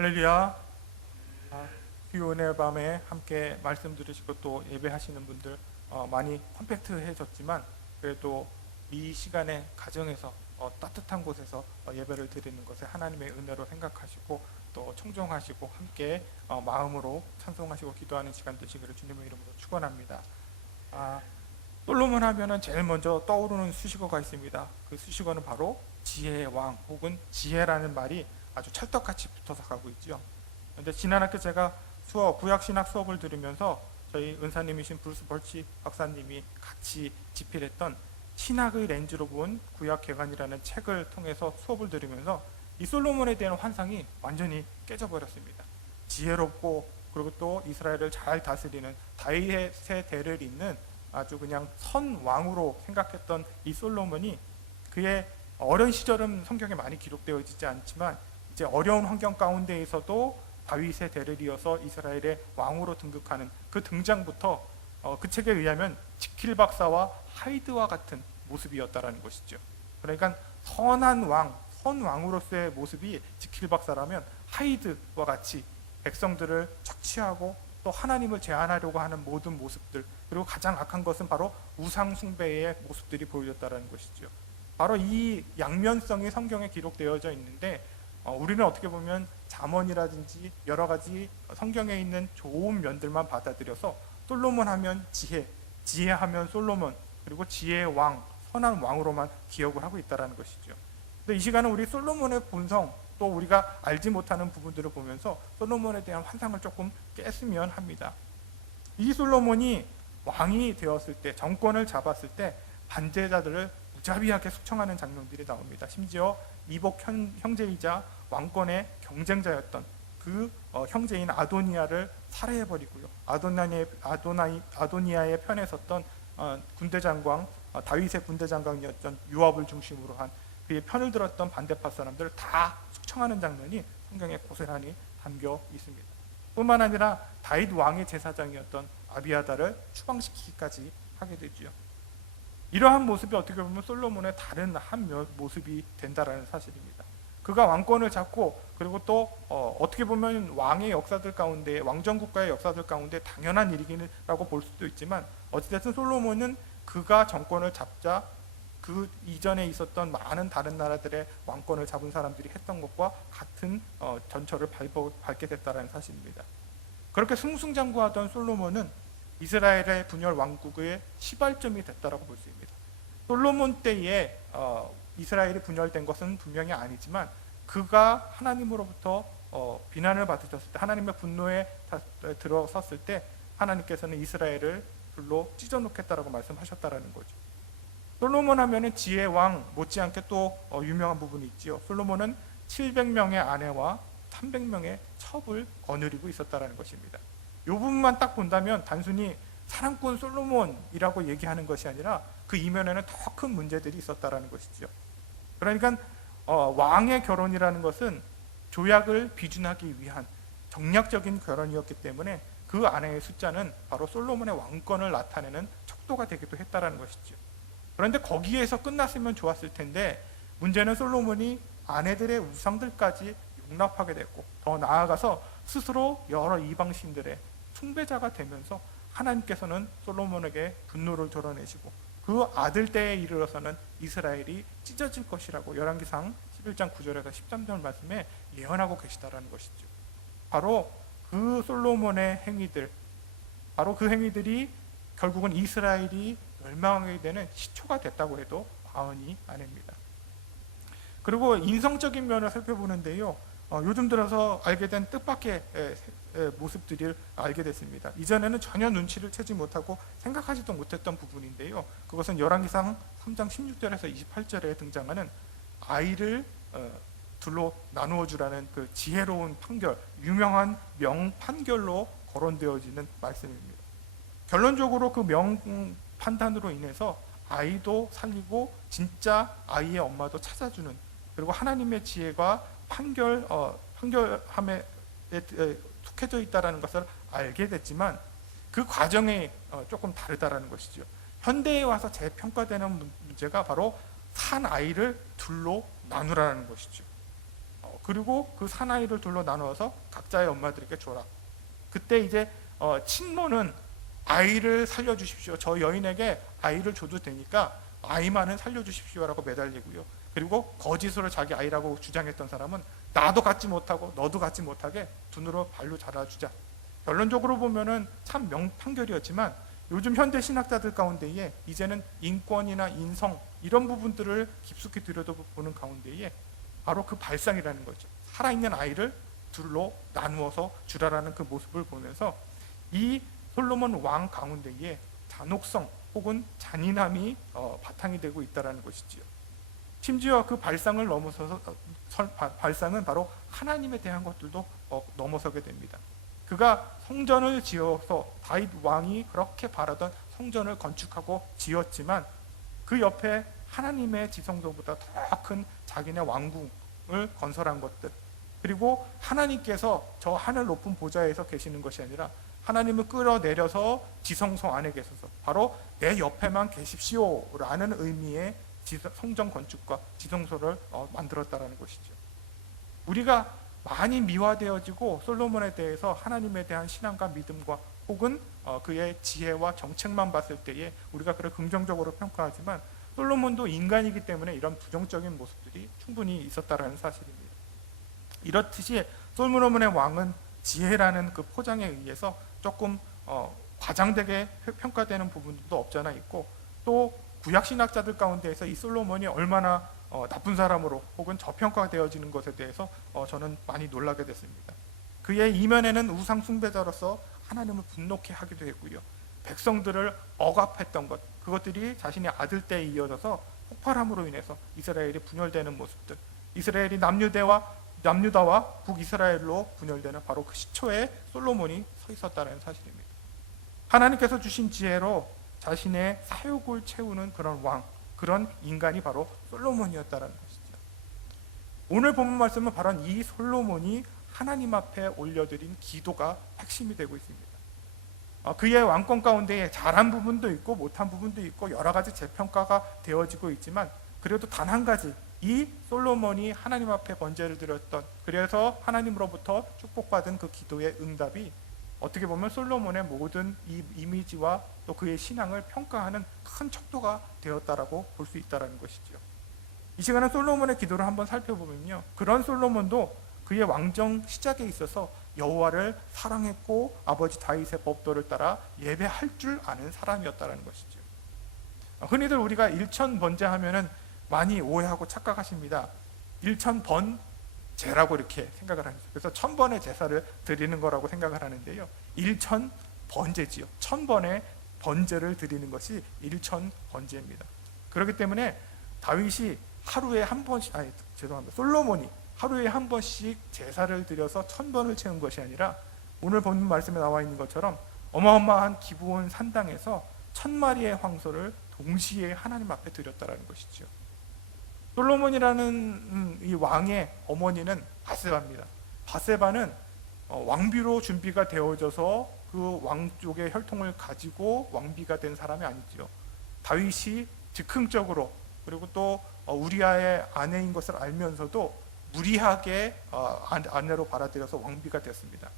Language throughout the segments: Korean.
할렐루야. 수요일의 밤에 함께 말씀 들으시고 또 예배하시는 분들 많이 컴팩트해졌지만 그래도 이 시간에 가정에서 따뜻한 곳에서 예배를 드리는 것을 하나님의 은혜로 생각하시고 또 청종하시고 함께 마음으로 찬송하시고 기도하는 시간 되시기를 주님의 이름으로 축원합니다. 솔로몬 하면은 제일 먼저 떠오르는 수식어가 있습니다. 그 수식어는 바로 지혜의 왕 혹은 지혜라는 말이 아주 찰떡같이 붙어서 가고 있죠. 근데 지난 학기 제가 구약신학 수업을 들으면서 저희 은사님이신 브루스 벌치 박사님이 같이 집필했던 신학의 렌즈로 본 구약개관이라는 책을 통해서 수업을 들으면서 이 솔로몬에 대한 환상이 완전히 깨져버렸습니다. 지혜롭고 그리고 또 이스라엘을 잘 다스리는 다윗의 대를 잇는 아주 그냥 선왕으로 생각했던 이 솔로몬이 그의 어린 시절은 성경에 많이 기록되어 있지 않지만 이제 어려운 환경 가운데에서도 다윗의 대를 이어서 이스라엘의 왕으로 등극하는 그 등장부터 그 책에 의하면 지킬 박사와 하이드와 같은 모습이었다라는 것이죠. 그러니까 선한 왕, 선왕으로서의 모습이 지킬 박사라면 하이드와 같이 백성들을 착취하고 또 하나님을 제한하려고 하는 모든 모습들, 그리고 가장 악한 것은 바로 우상 숭배의 모습들이 보여졌다는 것이죠. 바로 이 양면성이 성경에 기록되어져 있는데 우리는 어떻게 보면 잠언이라든지 여러 가지 성경에 있는 좋은 면들만 받아들여서 솔로몬 하면 지혜, 지혜하면 솔로몬, 그리고 지혜의 왕, 선한 왕으로만 기억을 하고 있다는 것이죠. 근데 이 시간은 우리 솔로몬의 본성, 또 우리가 알지 못하는 부분들을 보면서 솔로몬에 대한 환상을 조금 깼으면 합니다. 이 솔로몬이 왕이 되었을 때, 정권을 잡았을 때 반대자들을 무자비하게 숙청하는 장면들이 나옵니다. 심지어 이복 형제이자 왕권의 경쟁자였던 그 형제인 아도니아를 살해해버리고요. 아도니아의 편에 섰던 군대장관, 다윗의 군대장관이었던 요압을 중심으로 한 그의 편을 들었던 반대파 사람들을 다 숙청하는 장면이 성경에 고스란히 담겨 있습니다. 뿐만 아니라 다윗 왕의 제사장이었던 아비아다를 추방시키기까지 하게 되지요. 이러한 모습이 어떻게 보면 솔로몬의 다른 한 모습이 된다라는 사실입니다. 그가 왕권을 잡고 그리고 또 어떻게 보면 왕의 역사들 가운데, 왕정국가의 역사들 가운데 당연한 일이라고 볼 수도 있지만 어찌됐든 솔로몬은 그가 정권을 잡자 그 이전에 있었던 많은 다른 나라들의 왕권을 잡은 사람들이 했던 것과 같은 전철을 밟게 됐다는 사실입니다. 그렇게 승승장구하던 솔로몬은 이스라엘의 분열 왕국의 시발점이 됐다라고 볼 수 있습니다. 솔로몬 때에 이스라엘이 분열된 것은 분명히 아니지만 그가 하나님으로부터 비난을 받으셨을 때, 하나님의 분노에 들어섰을 때 하나님께서는 이스라엘을 불로 찢어놓겠다라고 말씀하셨다라는 거죠. 솔로몬 하면은 지혜 왕 못지않게 또 유명한 부분이 있지요. 솔로몬은 700명의 아내와 300명의 첩을 거느리고 있었다라는 것입니다. 이 부분만 딱 본다면 단순히 사랑꾼 솔로몬이라고 얘기하는 것이 아니라 그 이면에는 더 큰 문제들이 있었다라는 것이죠. 그러니까 왕의 결혼이라는 것은 조약을 비준하기 위한 정략적인 결혼이었기 때문에 그 아내의 숫자는 바로 솔로몬의 왕권을 나타내는 척도가 되기도 했다라는 것이죠. 그런데 거기에서 끝났으면 좋았을 텐데 문제는 솔로몬이 아내들의 우상들까지 용납하게 됐고 더 나아가서 스스로 여러 이방신들의 숭배자가 되면서 하나님께서는 솔로몬에게 분노를 드러내시고 그 아들 때에 이르러서는 이스라엘이 찢어질 것이라고 열왕기상 11장 9절에서 13절 말씀에 예언하고 계시다라는 것이죠. 바로 그 솔로몬의 행위들, 바로 그 행위들이 결국은 이스라엘이 멸망하게 되는 시초가 됐다고 해도 과언이 아닙니다. 그리고 인성적인 면을 살펴보는데요, 요즘 들어서 알게 된 뜻밖의 모습들을 알게 됐습니다. 이전에는 전혀 눈치를 채지 못하고 생각하지도 못했던 부분인데요, 그것은 열왕기상 3장 16절에서 28절에 등장하는 아이를 둘로 나누어 주라는 그 지혜로운 판결, 유명한 명판결로 거론되어지는 말씀입니다. 결론적으로 그 명판단으로 인해서 아이도 살리고 진짜 아이의 엄마도 찾아주는, 그리고 하나님의 지혜가 판결함에 속해져 있다는 것을 알게 됐지만 그 과정이 조금 다르다라는 것이죠. 현대에 와서 재평가되는 문제가 바로 산 아이를 둘로 나누라는 것이죠. 그리고 그 사나이를 둘로 나누어서 각자의 엄마들에게 줘라. 그때 이제 친모는 아이를 살려주십시오. 저 여인에게 아이를 줘도 되니까 아이만은 살려주십시오라고 매달리고요. 그리고 거짓으로 자기 아이라고 주장했던 사람은 나도 갖지 못하고 너도 갖지 못하게 눈으로 발로 잘라주자. 결론적으로 보면은 참 명판결이었지만 요즘 현대 신학자들 가운데에 이제는 인권이나 인성 이런 부분들을 깊숙이 들여다보는 가운데에 바로 그 발상이라는 거죠. 살아있는 아이를 둘로 나누어서 주라라는 그 모습을 보면서 이 솔로몬 왕 가운데에 잔혹성 혹은 잔인함이 바탕이 되고 있다는 것이지요. 심지어 그 발상을 넘어서서 발상은 바로 하나님에 대한 것들도 넘어서게 됩니다. 그가 성전을 지어서 다윗 왕이 그렇게 바라던 성전을 건축하고 지었지만 그 옆에 하나님의 지성소보다 더 큰 자기네 왕궁을 건설한 것들, 그리고 하나님께서 저 하늘 높은 보좌에서 계시는 것이 아니라 하나님을 끌어내려서 지성소 안에 계셔서 바로 내 옆에만 계십시오라는 의미의 성전 건축과 지성소를 만들었다라는 것이죠. 우리가 많이 미화되어지고 솔로몬에 대해서 하나님에 대한 신앙과 믿음과 혹은 그의 지혜와 정책만 봤을 때에 우리가 그를 긍정적으로 평가하지만 솔로몬도 인간이기 때문에 이런 부정적인 모습들이 충분히 있었다라는 사실입니다. 이렇듯이 솔로몬의 왕은 지혜라는 그 포장에 의해서 조금 과장되게 평가되는 부분도 없잖아 있고, 또 구약 신학자들 가운데에서 이 솔로몬이 얼마나 나쁜 사람으로 혹은 저평가되어지는 것에 대해서 저는 많이 놀라게 됐습니다. 그의 이면에는 우상 숭배자로서 하나님을 분노케 하기도 했고요. 백성들을 억압했던 것, 그것들이 자신의 아들 때에 이어져서 폭발함으로 인해서 이스라엘이 분열되는 모습들, 이스라엘이 남유다와 북이스라엘로 분열되는 바로 그 시초에 솔로몬이 서 있었다는 사실입니다. 하나님께서 주신 지혜로 자신의 사욕을 채우는 그런 왕, 그런 인간이 바로 솔로몬이었다는 것이죠. 오늘 본문 말씀은 바로 이 솔로몬이 하나님 앞에 올려드린 기도가 핵심이 되고 있습니다. 그의 왕권 가운데 잘한 부분도 있고 못한 부분도 있고 여러 가지 재평가가 되어지고 있지만, 그래도 단 한 가지, 이 솔로몬이 하나님 앞에 번제를 드렸던, 그래서 하나님으로부터 축복받은 그 기도의 응답이 어떻게 보면 솔로몬의 모든 이 이미지와 또 그의 신앙을 평가하는 큰 척도가 되었다라고 볼 수 있다는 것이죠. 이 시간에 솔로몬의 기도를 한번 살펴보면요, 그런 솔로몬도 그의 왕정 시작에 있어서 여호와를 사랑했고 아버지 다윗의 법도를 따라 예배할 줄 아는 사람이었다는 것이죠. 흔히들 우리가 일천번제 하면은 많이 오해하고 착각하십니다. 일천번제라고 이렇게 생각을 하죠. 그래서 1000번의 제사를 드리는 거라고 생각을 하는데요, 일천번제지요. 1000번의 번제를 드리는 것이 일천번제입니다. 그렇기 때문에 다윗이 하루에 한 번씩, 솔로몬이 하루에 한 번씩 제사를 드려서 1000번을 채운 것이 아니라 오늘 본문 말씀에 나와 있는 것처럼 어마어마한 기브온 산당에서 1000마리의 황소를 동시에 하나님 앞에 드렸다라는 것이죠. 솔로몬이라는 이 왕의 어머니는 바세바입니다. 바세바는 왕비로 준비가 되어져서 그 왕족의 혈통을 가지고 왕비가 된 사람이 아니죠. 다윗이 즉흥적으로, 그리고 또 우리아의 아내인 것을 알면서도 무리하게 아내로 받아들여서 왕비가 됐습니다.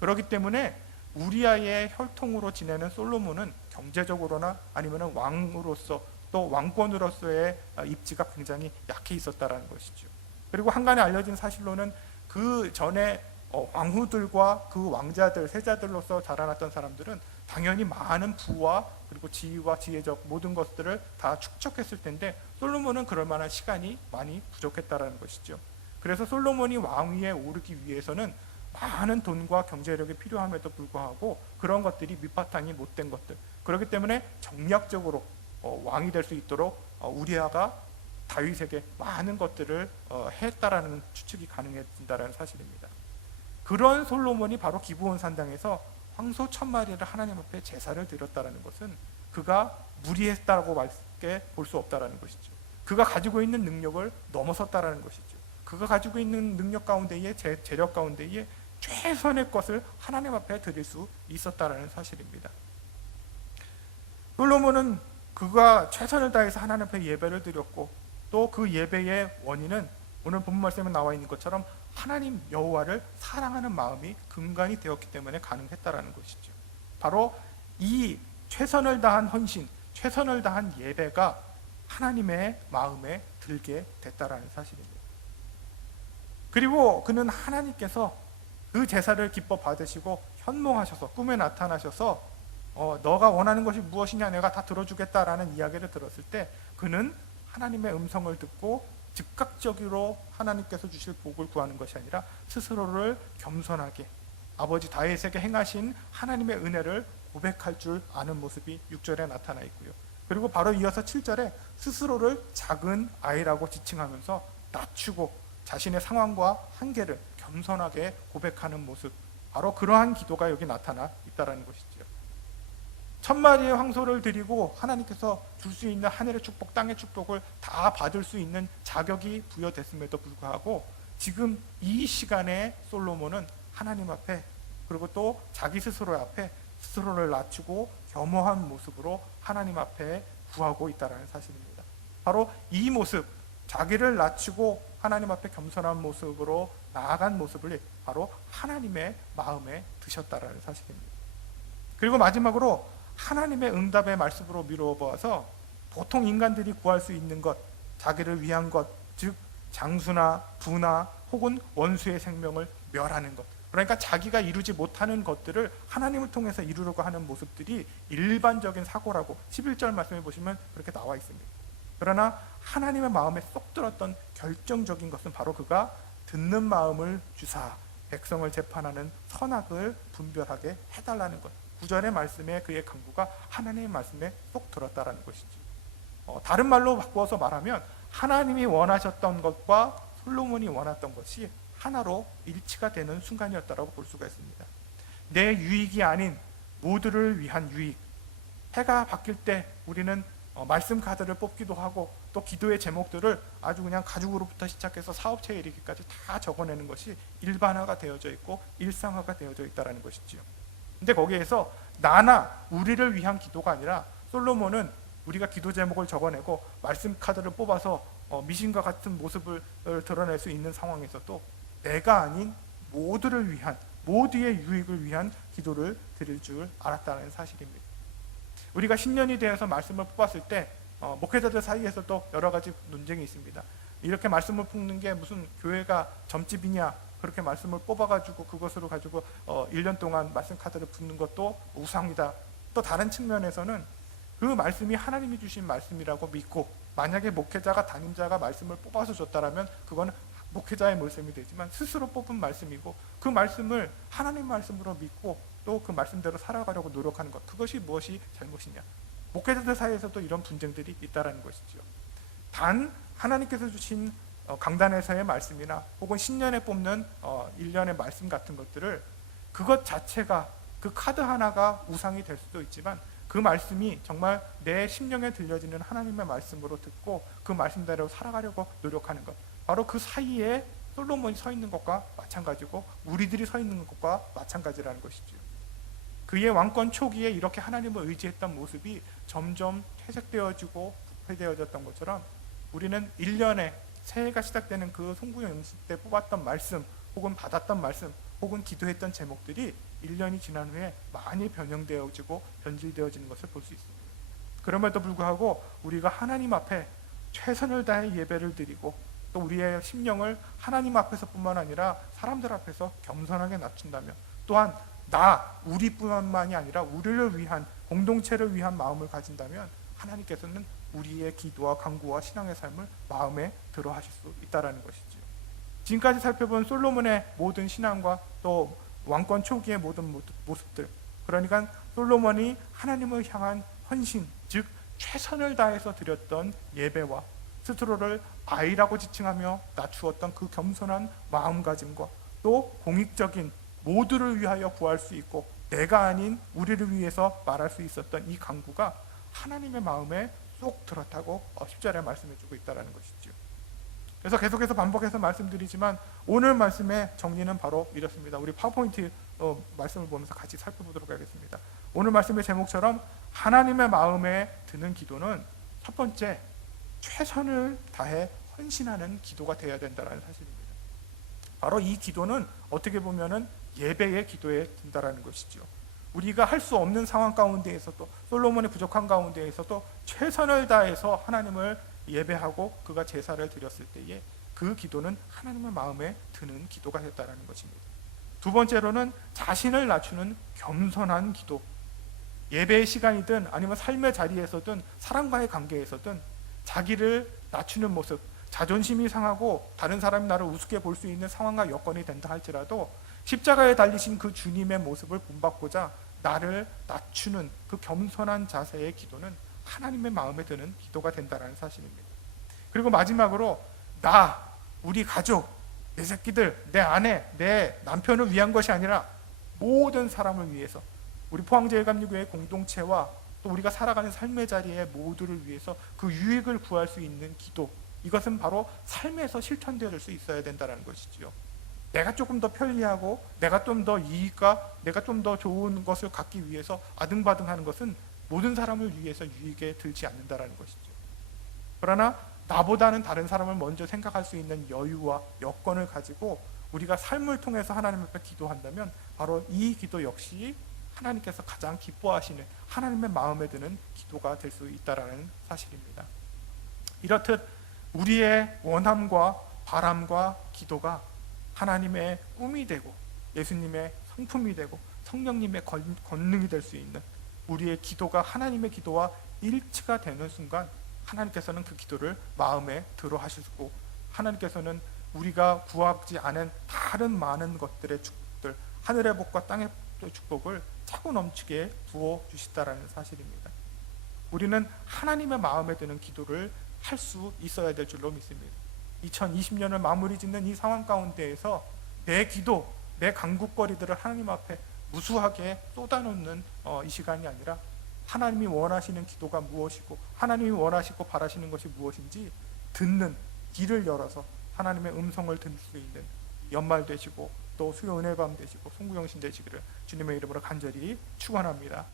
그렇기 때문에 우리아의 혈통으로 지내는 솔로몬은 경제적으로나 아니면 왕으로서 또 왕권으로서의 입지가 굉장히 약해 있었다라는 것이죠. 그리고 한간에 알려진 사실로는 그 전에 왕후들과 그 왕자들, 세자들로서 자라났던 사람들은 당연히 많은 부와 그리고 지위와 지혜적 모든 것들을 다 축적했을 텐데 솔로몬은 그럴 만한 시간이 많이 부족했다라는 것이죠. 그래서 솔로몬이 왕위에 오르기 위해서는 많은 돈과 경제력이 필요함에도 불구하고 그런 것들이 밑바탕이 못된 것들, 그렇기 때문에 정략적으로 왕이 될 수 있도록 우리아가 다윗에게 많은 것들을 했다라는 추측이 가능해진다는 사실입니다. 그런 솔로몬이 바로 기브온 산당에서 황소 1000마리를 하나님 앞에 제사를 드렸다라는 것은 그가 무리했다고 밖에 볼 수 없다라는 것이죠. 그가 가지고 있는 능력을 넘어섰다라는 것이죠. 그가 가지고 있는 능력 가운데에, 재력 가운데에 최선의 것을 하나님 앞에 드릴 수 있었다라는 사실입니다. 솔로몬은 그가 최선을 다해서 하나님 앞에 예배를 드렸고, 또 그 예배의 원인은 오늘 본문 말씀에 나와 있는 것처럼 하나님 여호와를 사랑하는 마음이 근간이 되었기 때문에 가능했다라는 것이죠. 바로 이 최선을 다한 헌신, 최선을 다한 예배가 하나님의 마음에 들게 됐다라는 사실입니다. 그리고 그는 하나님께서 그 제사를 기뻐 받으시고 현몽하셔서 꿈에 나타나셔서 너가 원하는 것이 무엇이냐 내가 다 들어주겠다라는 이야기를 들었을 때 그는 하나님의 음성을 듣고 즉각적으로 하나님께서 주실 복을 구하는 것이 아니라 스스로를 겸손하게 아버지 다윗에게 행하신 하나님의 은혜를 고백할 줄 아는 모습이 6절에 나타나 있고요. 그리고 바로 이어서 7절에 스스로를 작은 아이라고 지칭하면서 낮추고 자신의 상황과 한계를 겸손하게 고백하는 모습, 바로 그러한 기도가 여기 나타나 있다는 것이죠. 1000마리의 황소를 드리고 하나님께서 줄 수 있는 하늘의 축복, 땅의 축복을 다 받을 수 있는 자격이 부여됐음에도 불구하고 지금 이 시간에 솔로몬은 하나님 앞에 그리고 또 자기 스스로 앞에 스스로를 낮추고 겸허한 모습으로 하나님 앞에 구하고 있다는 사실입니다. 바로 이 모습, 자기를 낮추고 하나님 앞에 겸손한 모습으로 나아간 모습을 바로 하나님의 마음에 드셨다는 사실입니다. 그리고 마지막으로 하나님의 응답의 말씀으로 미루어 보아서 보통 인간들이 구할 수 있는 것, 자기를 위한 것, 즉 장수나 부나 혹은 원수의 생명을 멸하는 것, 그러니까 자기가 이루지 못하는 것들을 하나님을 통해서 이루려고 하는 모습들이 일반적인 사고라고 11절 말씀에 보시면 그렇게 나와 있습니다. 그러나 하나님의 마음에 쏙 들었던 결정적인 것은 바로 그가 듣는 마음을 주사 백성을 재판하는 선악을 분별하게 해달라는 것. 9절의 말씀에 그의 강구가 하나님의 말씀에 쏙 들었다라는 것이죠. 다른 말로 바꾸어서 말하면 하나님이 원하셨던 것과 솔로몬이 원했던 것이 하나로 일치가 되는 순간이었다고 볼 수가 있습니다. 내 유익이 아닌 모두를 위한 유익. 해가 바뀔 때 우리는 말씀 카드를 뽑기도 하고 또 기도의 제목들을 아주 그냥 가족으로부터 시작해서 사업체에 이르기까지 다 적어내는 것이 일반화가 되어져 있고 일상화가 되어져 있다는 것이지요. 근데 거기에서 나나 우리를 위한 기도가 아니라 솔로몬은 우리가 기도 제목을 적어내고 말씀 카드를 뽑아서 미신과 같은 모습을 드러낼 수 있는 상황에서도 내가 아닌 모두를 위한, 모두의 유익을 위한 기도를 드릴 줄 알았다는 사실입니다. 우리가 10년이 되어서 말씀을 뽑았을 때 목회자들 사이에서도 여러 가지 논쟁이 있습니다. 이렇게 말씀을 뽑는 게 무슨 교회가 점집이냐, 그렇게 말씀을 뽑아가지고 그것으로 가지고 1년 동안 말씀 카드를 붙는 것도 우상이다. 또 다른 측면에서는 그 말씀이 하나님이 주신 말씀이라고 믿고 만약에 목회자가 담임자가 말씀을 뽑아서 줬다라면 그건 목회자의 말씀이 되지만 스스로 뽑은 말씀이고 그 말씀을 하나님 말씀으로 믿고 또 그 말씀대로 살아가려고 노력하는 것, 그것이 무엇이 잘못이냐. 목회자들 사이에서도 이런 분쟁들이 있다는 것이죠. 단 하나님께서 주신 강단에서의 말씀이나 혹은 신년에 뽑는 1년의 말씀 같은 것들을 그것 자체가 그 카드 하나가 우상이 될 수도 있지만 그 말씀이 정말 내 심령에 들려지는 하나님의 말씀으로 듣고 그 말씀대로 살아가려고 노력하는 것, 바로 그 사이에 솔로몬이 서 있는 것과 마찬가지고 우리들이 서 있는 것과 마찬가지라는 것이죠. 그의 왕권 초기에 이렇게 하나님을 의지했던 모습이 점점 퇴색되어지고 부패되어졌던 것처럼 우리는 1년에 새해가 시작되는 그 송구 연습 때 뽑았던 말씀 혹은 받았던 말씀 혹은 기도했던 제목들이 1년이 지난 후에 많이 변형되어지고 변질되어지는 것을 볼 수 있습니다. 그럼에도 불구하고 우리가 하나님 앞에 최선을 다해 예배를 드리고 또 우리의 심령을 하나님 앞에서뿐만 아니라 사람들 앞에서 겸손하게 낮춘다면, 또한 우리뿐만이 아니라 우리를 위한, 공동체를 위한 마음을 가진다면 하나님께서는 우리의 기도와 간구와 신앙의 삶을 마음에 들어 하실 수 있다는 것이지요. 지금까지 살펴본 솔로몬의 모든 신앙과 또 왕권 초기의 모든 모습들, 그러니까 솔로몬이 하나님을 향한 헌신, 즉 최선을 다해서 드렸던 예배와 스스로를 아이라고 지칭하며 낮추었던 그 겸손한 마음가짐과 또 공익적인 모두를 위하여 구할 수 있고 내가 아닌 우리를 위해서 말할 수 있었던 이 간구가 하나님의 마음에 쏙 들었다고 10절에 말씀해주고 있다는 것이죠. 그래서 계속해서 반복해서 말씀드리지만 오늘 말씀의 정리는 바로 이렇습니다. 우리 파워포인트 말씀을 보면서 같이 살펴보도록 하겠습니다. 오늘 말씀의 제목처럼 하나님의 마음에 드는 기도는 첫 번째, 최선을 다해 헌신하는 기도가 되어야 된다는 사실입니다. 바로 이 기도는 어떻게 보면은 예배의 기도에 든다라는 것이죠. 우리가 할 수 없는 상황 가운데에서도, 솔로몬의 부족한 가운데에서도 최선을 다해서 하나님을 예배하고 그가 제사를 드렸을 때에 그 기도는 하나님의 마음에 드는 기도가 됐다라는 것입니다. 두 번째로는 자신을 낮추는 겸손한 기도. 예배의 시간이든 아니면 삶의 자리에서든 사람과의 관계에서든 자기를 낮추는 모습, 자존심이 상하고 다른 사람이 나를 우습게 볼 수 있는 상황과 여건이 된다 할지라도 십자가에 달리신 그 주님의 모습을 본받고자 나를 낮추는 그 겸손한 자세의 기도는 하나님의 마음에 드는 기도가 된다는 사실입니다. 그리고 마지막으로 우리 가족, 내 새끼들, 내 아내, 내 남편을 위한 것이 아니라 모든 사람을 위해서, 우리 포항제일감리교회 공동체와 또 우리가 살아가는 삶의 자리에 모두를 위해서 그 유익을 구할 수 있는 기도, 이것은 바로 삶에서 실천될 수 있어야 된다는 것이지요. 내가 조금 더 편리하고 내가 좀 더 이익과 내가 좀 더 좋은 것을 갖기 위해서 아등바등하는 것은 모든 사람을 위해서 유익에 들지 않는다는 것이죠. 그러나 나보다는 다른 사람을 먼저 생각할 수 있는 여유와 여건을 가지고 우리가 삶을 통해서 하나님 앞에 기도한다면 바로 이 기도 역시 하나님께서 가장 기뻐하시는 하나님의 마음에 드는 기도가 될 수 있다는 사실입니다. 이렇듯 우리의 원함과 바람과 기도가 하나님의 꿈이 되고 예수님의 성품이 되고 성령님의 권능이 될 수 있는 우리의 기도가 하나님의 기도와 일치가 되는 순간 하나님께서는 그 기도를 마음에 들어 하시고 하나님께서는 우리가 구하지 않은 다른 많은 것들의 축복들, 하늘의 복과 땅의 축복을 차고 넘치게 부어 주시다라는 사실입니다. 우리는 하나님의 마음에 드는 기도를 할 수 있어야 될 줄로 믿습니다. 2020년을 마무리 짓는 이 상황 가운데에서 내 기도, 내 간구거리들을 하나님 앞에 무수하게 쏟아놓는 이 시간이 아니라 하나님이 원하시는 기도가 무엇이고 하나님이 원하시고 바라시는 것이 무엇인지 듣는 귀를 열어서 하나님의 음성을 들을 수 있는 연말 되시고 또 수요 은혜밤 되시고 송구영신 되시기를 주님의 이름으로 간절히 축원합니다.